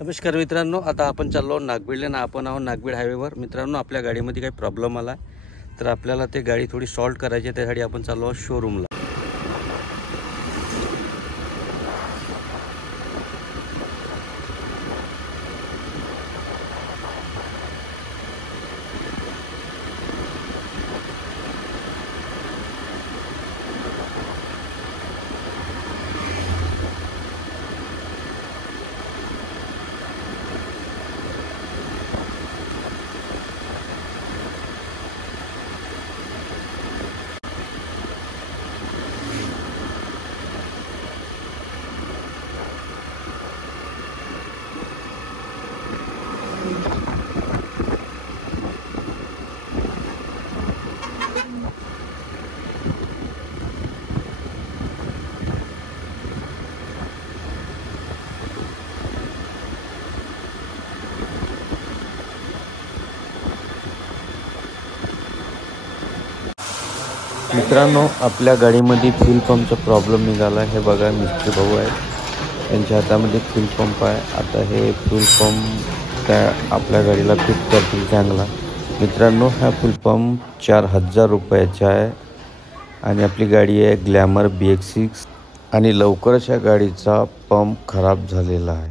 नमस्कार मित्रांनो, आता आपण चाललो नागबीडला ना. आपण आहोत नागबीड हायवेवर. मित्रांनो, आपल्या गाडीमध्ये काही प्रॉब्लेम आला तर आपल्याला ते गाडी थोडी सॉल्व करायची आहे. त्यासाठी आपण चाललो आहोत शोरूमला. मित्रांनो, आपल्या गाडीमध्ये फ्यूल पंपचा प्रॉब्लेम निघाला. हे बघा, मिस्त्री भाऊ आहेत, त्यांच्या हातामध्ये फ्यूल पंप आहे. आता हे फ्यूल पंप त्या आपल्या गाडीला फिट करतील चांगला. मित्रांनो, हा फ्यूल पंप 4000 रुपयाचा आहे आणि आपली गाडी आहे ग्लॅमर BX6 आणि लवकरच या गाडीचा पंप खराब झालेला आहे.